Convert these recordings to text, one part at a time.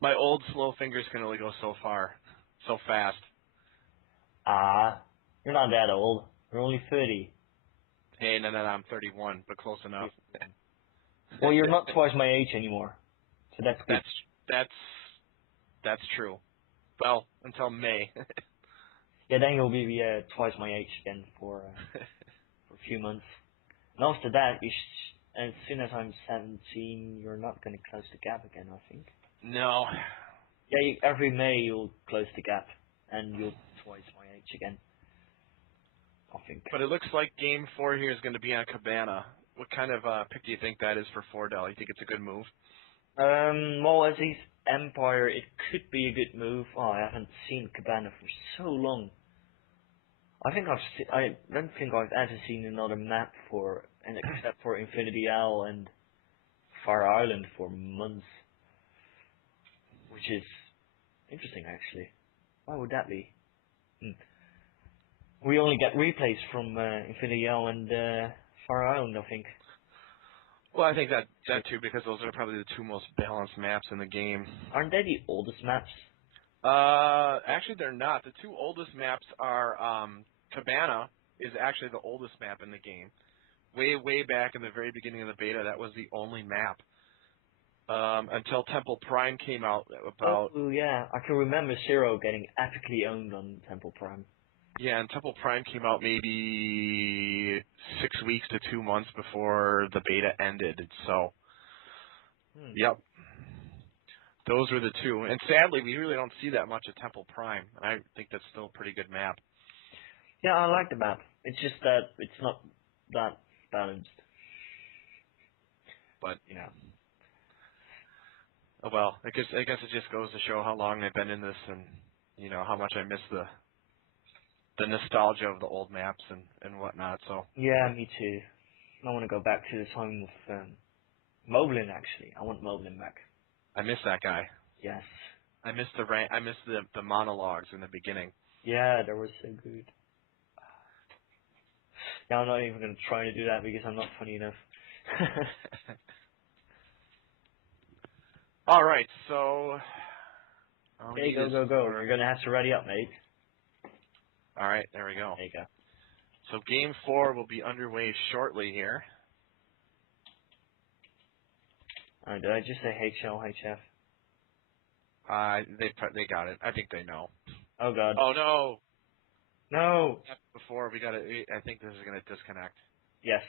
My old slow fingers can only go so far, so fast. Ah, you're not that old. You're only 30. Hey, no, I'm 31, but close enough. Well, you're not twice my age anymore, so that's good. that's that's true. Well, until May. Yeah, then you'll be twice my age again for a few months. And after that, as soon as I'm 17, you're not going to close the gap again, I think. No. Yeah, every May you'll close the gap, and you'll be twice my age again, I think. But it looks like Game 4 here is going to be on Cabana. What kind of pick do you think that is for Fordell? You think it's a good move? Well, as he's Empire, it could be a good move. Oh, I haven't seen Cabana for so long. I don't think I've ever seen another map except for Infinity Owl and Fire Island for months, which is interesting actually. Why would that be? We only get replays from Infinity Owl and Fire Island, I think. Well, I think that too, because those are probably the two most balanced maps in the game. Aren't they the oldest maps? Actually, they're not. The two oldest maps are Cabana is actually the oldest map in the game. Way back in the very beginning of the beta, that was the only map. Until Temple Prime came out about... Oh, yeah. I can remember Zero getting epically owned on Temple Prime. Yeah, and Temple Prime came out maybe 6 weeks to 2 months before the beta ended, so... Yep. Those were the two. And sadly, we really don't see that much of Temple Prime. I think that's still a pretty good map. Yeah, I like the map. It's just that it's not that balanced. But, Yeah. oh well, I guess it just goes to show how long I've been in this and, you know, how much I miss the nostalgia of the old maps and whatnot, so... Yeah, me too. I want to go back to the time of Moblin, actually. I want Moblin back. I miss that guy. Yes. I miss the monologues in the beginning. Yeah, they were so good. Yeah, I'm not even going to try to do that because I'm not funny enough. All right, so... Okay, go. You're going to have to ready up, mate. All right, there we go. There you go. So Game 4 will be underway shortly here. Oh, did I just say HLHF? They got it. I think they know. Oh, God. Oh, no! No! Before, I think this is going to disconnect. Yes.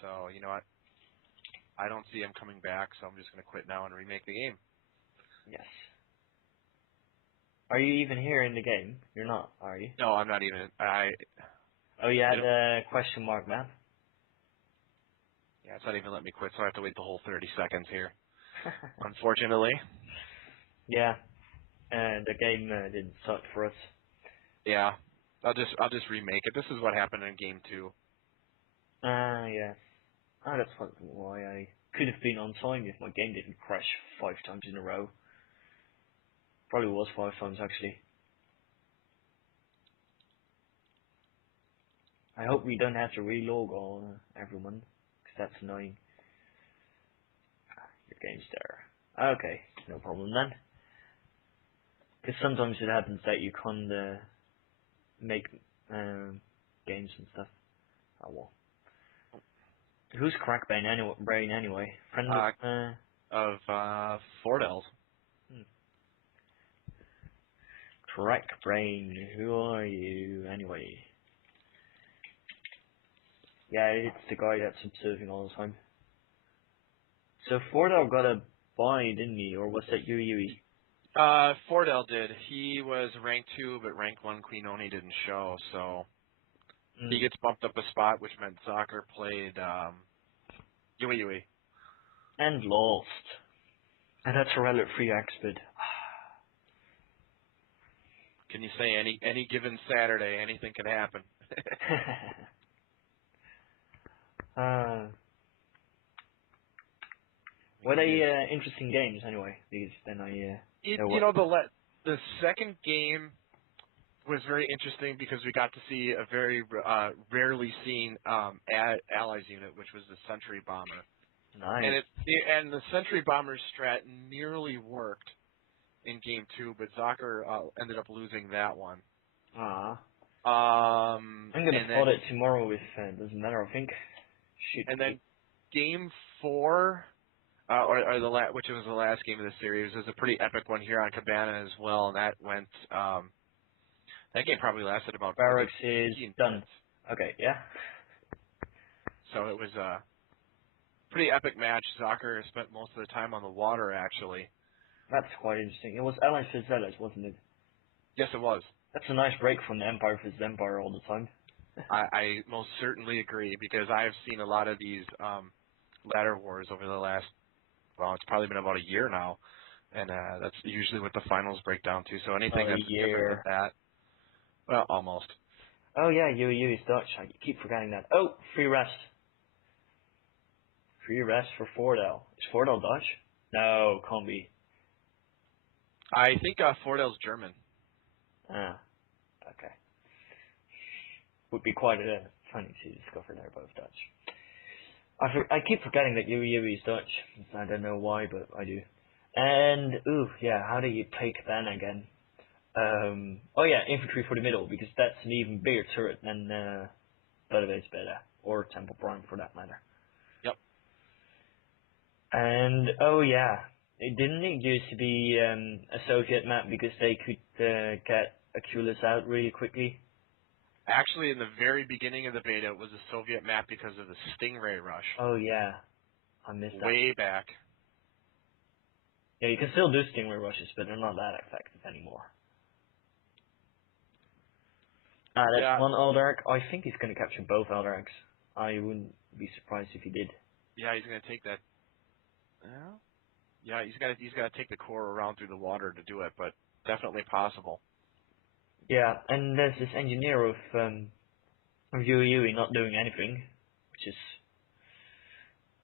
So, you know what? I don't see him coming back, so I'm just going to quit now and remake the game. Yes. Are you even here in the game? You're not, are you? No, I'm not even. Oh, you had a question mark map? Yeah, it's not even letting me quit, so I have to wait the whole 30 seconds here. Unfortunately. Yeah. And the game didn't start for us. Yeah. I'll just remake it. This is what happened in Game 2. Yeah. Oh, that's why I could have been on time if my game didn't crash 5 times in a row. Probably was 5 times, actually. I hope we don't have to relog on everyone, because that's annoying. Your game's there. Okay, no problem then. Because sometimes it happens that you can't make games and stuff. Oh well. Who's Crackbrain anyway? Friend of Fordell's. Crackbrain, who are you anyway? Yeah, it's the guy that's observing all the time. So Fordell got a buy, didn't he? Or was that Yui? Fordell did. He was rank 2, but rank 1 Queen Oni didn't show, so he gets bumped up a spot, which meant Zocker played Yui. And lost. And that's a relic free expert. Can you say any given Saturday, anything can happen? Were they interesting games anyway? Because then the second game was very interesting because we got to see a very rarely seen allies unit, which was the Sentry Bomber. Nice. And the Sentry Bomber's strat nearly worked in game 2, but Zocker ended up losing that one. Ah. Um, I'm gonna and plot then it tomorrow if it doesn't matter, I think. Should and be. then game 4, which was the last game of the series, was a pretty epic one here on Cabana as well, and that went that game probably lasted about Barracks is 15 done. minutes. Okay, yeah. So it was a pretty epic match. Zocker spent most of the time on the water, actually. That's quite interesting. It was Allies vs. Allies, wasn't it? Yes, it was. That's a nice break from the Empire vs. Empire all the time. I most certainly agree, because I've seen a lot of these ladder wars over the last, well, it's probably been about a year now, and that's usually what the finals break down to. So anything Not a that's different than year. that, well, almost. Oh yeah, you is Dutch. I keep forgetting that. Oh, free rest. Free rest for Fordell. Is Fordell Dutch? No, can't be. I think Fordell's German. Ah, okay. Would be quite funny to discover they're both Dutch. I keep forgetting that Yui is Dutch. I don't know why, but I do. And, ooh, yeah, how do you play Cabana again? Oh yeah, infantry for the middle, because that's an even bigger turret than Database Beta, or Temple Prime for that matter. Yep. And, oh yeah, didn't it used to be a Soviet map because they could get Aculus out really quickly? Actually, in the very beginning of the beta, it was a Soviet map because of the Stingray rush. Oh yeah, I missed that. Way back. Yeah, you can still do Stingray rushes, but they're not that effective anymore. That's Yeah. one Eldark. I think he's going to capture both Eldarks. I wouldn't be surprised if he did. Yeah, he's gonna take that. Yeah, he's got to take the core around through the water to do it, but definitely possible. Yeah, and there's this engineer of Yui not doing anything, which is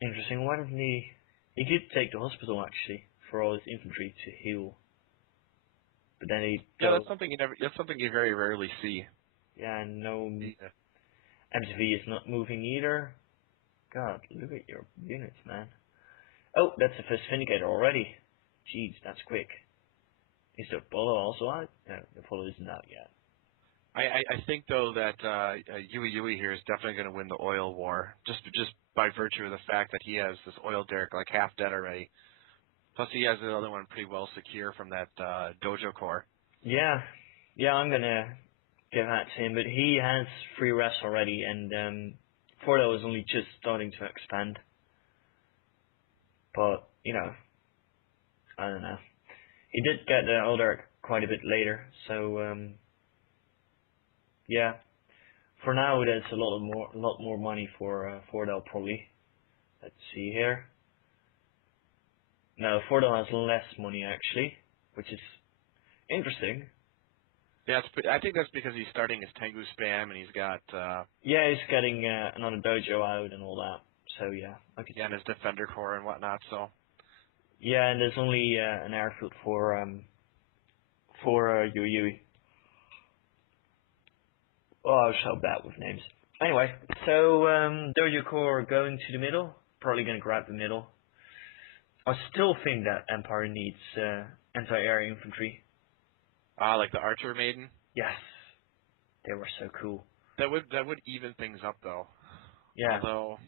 interesting. Why doesn't he? He did take the hospital actually for all his infantry to heal, but then he Yeah, go. that's something you very rarely see. Yeah, and no Yeah. MTV is not moving either. God, look at your units, man. Oh, that's the first Vindicator already. Jeez, that's quick. Is the Apollo also out? No, the Apollo isn't out yet. I think though that Yui here is definitely going to win the oil war, just by virtue of the fact that he has this oil derrick like half dead already. Plus he has the other one pretty well secure from that dojo core. Yeah, I'm gonna give that to him, but he has free rest already, and Fordo is only just starting to expand. But, you know, I don't know. He did get the Elder quite a bit later, so, yeah. For now, there's a lot more money for Fordell probably. Let's see here. No, Fordell has less money actually, which is interesting. Yeah, I think that's because he's starting his Tengu spam and he's got Yeah, he's getting another dojo out and all that. So yeah, I could see. and his defender core and whatnot. So Yeah, and there's only an airfield for Yui. Oh, I was so bad with names. Anyway, so dojo core going to the middle. Probably gonna grab the middle. I still think that Empire needs anti-air infantry. like the Archer Maiden. Yes, they were so cool. That would even things up though. Yeah. Although,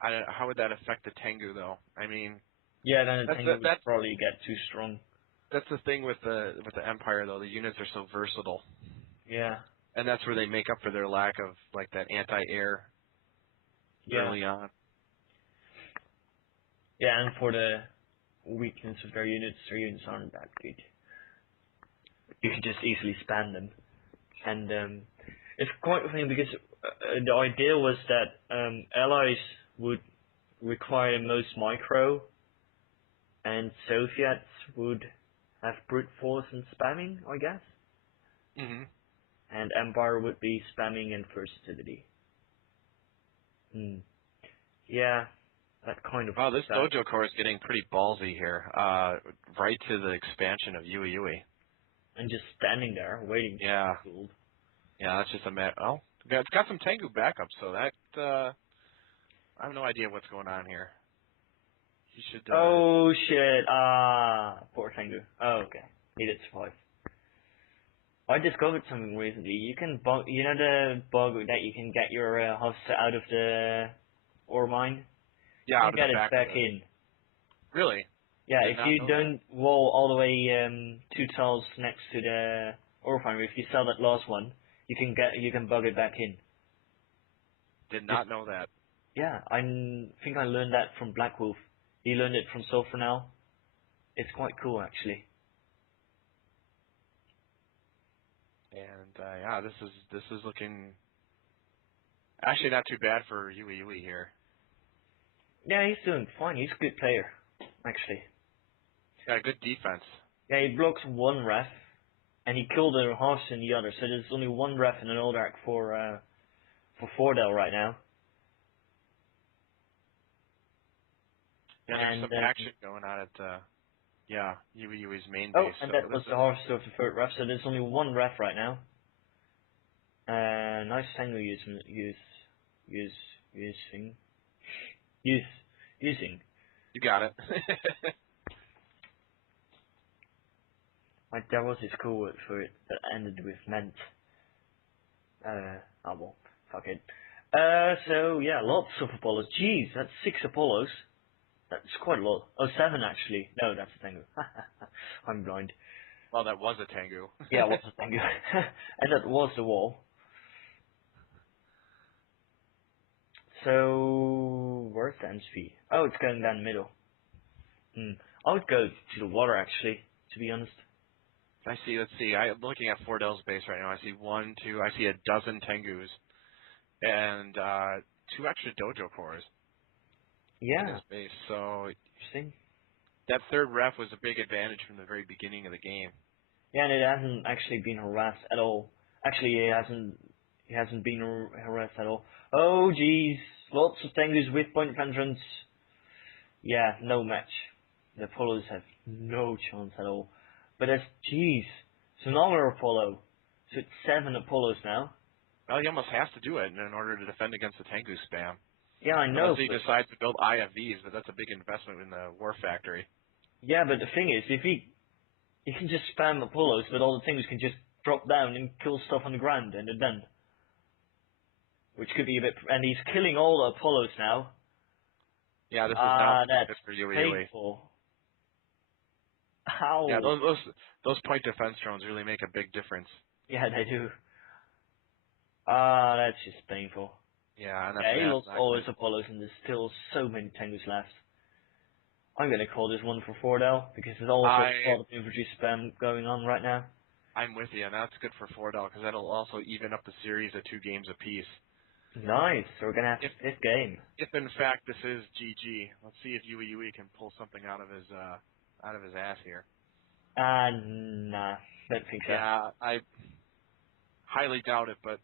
how would that affect the Tengu though? I mean, Yeah, then the Tengu would that's probably get too strong. that's the thing with the Empire though. The units are so versatile, Yeah. and that's where they make up for their lack of like that anti-air Yeah. early on. Yeah, and for the weakness of their units aren't that good. You can just easily span them. And it's quite funny because the idea was that allies would require most micro, and Soviets would have brute force and spamming, I guess. Hmm. And Empire would be spamming and versatility. Yeah, that kind of. Wow, this dojo core is getting pretty ballsy here. Right to the expansion of Yui. And just standing there waiting. Yeah. To be cooled. Yeah, that's just a matter. Oh, it's got some Tengu backup, so that I have no idea what's going on here. You should. Oh shit! Poor Tengu. Oh, okay. He did survive. I discovered something recently. You can bug. You know the bug that you can get your house out of the ore mine. Yeah, You out can of get the it back back of the. in. Really? Yeah, Did if not you know that. don't wall all the way 2 tiles next to the ore refinery, if you sell that last one, you can bug it back in. Did Just not know that. yeah, think I learned that from Black Wolf. He learned it from Sulfur now. It's quite cool actually. And yeah, this is looking actually not too bad for Yui here. Yeah, he's doing fine. He's a good player, actually. Yeah, good defense. Yeah, he blocks one ref, and he killed a horse in the other. So there's only one ref and an old arc for Fordell right now. Yeah, there's And some action going on at yeah, Yui's main oh, base. and So that this was the is horse of the third ref. So there's only one ref right now. Nice tango using. you got it. Like there was this cool word for it that ended with meant. Oh well, fuck it. So yeah, lots of Apollos. Jeez, that's 6 Apollos. That's quite a lot. Oh, 7 actually. No, that's a tango. I'm blind. Well, that was a Tengu. Yeah, what's a tango? And that was the wall. So where's the NSV? Oh, it's going down the middle. I would go to the water actually, to be honest. I see. Let's see. I'm looking at Fordell's base right now. I see 1, 2. I see a dozen Tengus and 2 extra dojo cores in Yeah, his base. So interesting. that third ref was a big advantage from the very beginning of the game. Yeah, and it hasn't actually been harassed at all. Actually, he hasn't been harassed at all. Oh, jeez. Lots of Tengus with point of entrance. Yeah, no match. The Apollos have no chance at all. But that's, jeez. It's another Apollo. So it's 7 Apollos now. Well, he almost has to do it in order to defend against the Tengu spam. Yeah, I know. Unless he decides to build IFVs, but that's a big investment in the war factory. Yeah, but the thing is, if he can just spam Apollos, but all the Tengus can just drop down and kill stuff on the ground, and they're done. Which could be a bit... And he's killing all the Apollos now. Yeah, this is not That's good for Yui. painful. Ow. Yeah, those point defense drones really make a big difference. Yeah, they do. That's just painful. Yeah, and that's Yeah, he lost all good. his Apollos, and there's still so many Tengus left. I'm gonna call this one for Fordell, because there's also a lot of infantry spam going on right now. I'm with you, and that's good for Fordell, because that'll also even up the series at 2 games apiece. Nice, so we're gonna have this game. If in fact this is GG, let's see if Yui can pull something out of his ass here. Nah, don't think so. Yeah, I highly doubt it, but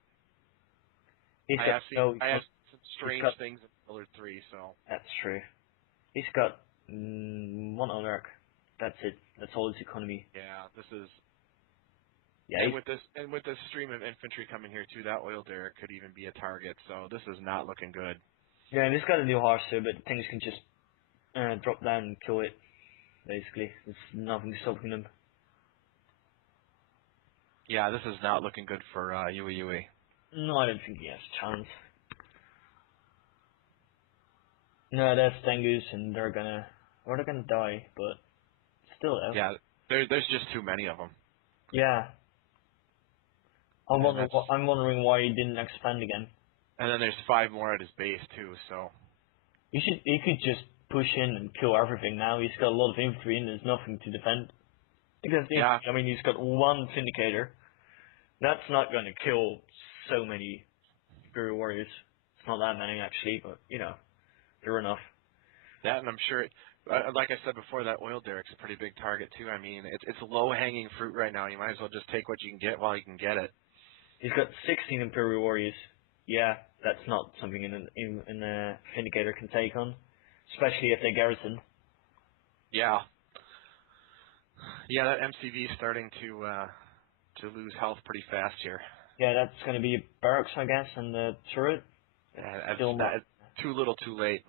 He's I got have some strange things in Pillar 3, so. That's true. He's got 1 Olark. That's it. That's all his economy. Yeah, this is. Yeah. And with this stream of infantry coming here too, that oil derrick could even be a target. So this is not looking good. Yeah, and he's got a new horse too, but things can just drop down and kill it. Basically, there's nothing stopping them. Yeah, this is not looking good for Yui. No, I don't think he has a chance. No, that's Tengus, and they're gonna die, but still though. Yeah, there's just too many of them. Yeah. I'm wondering why he didn't expand again. And then there's 5 more at his base too. So He could just push in and kill everything now. He's got a lot of infantry and there's nothing to defend. Because yeah, I mean, he's got 1 Vindicator. That's not going to kill so many Imperial Warriors. It's not that many actually, but you know, they're enough. that, and I'm sure. Like I said before, that oil derrick's a pretty big target too. I mean, it's low hanging fruit right now. You might as well just take what you can get while you can get it. He's got 16 Imperial Warriors. Yeah, that's not something in a Vindicator can take on, especially if they garrison. Yeah. Yeah, that MCV is starting to lose health pretty fast here. Yeah, that's going to be barracks, I guess, and the turret. Yeah, Still not. too little, too late.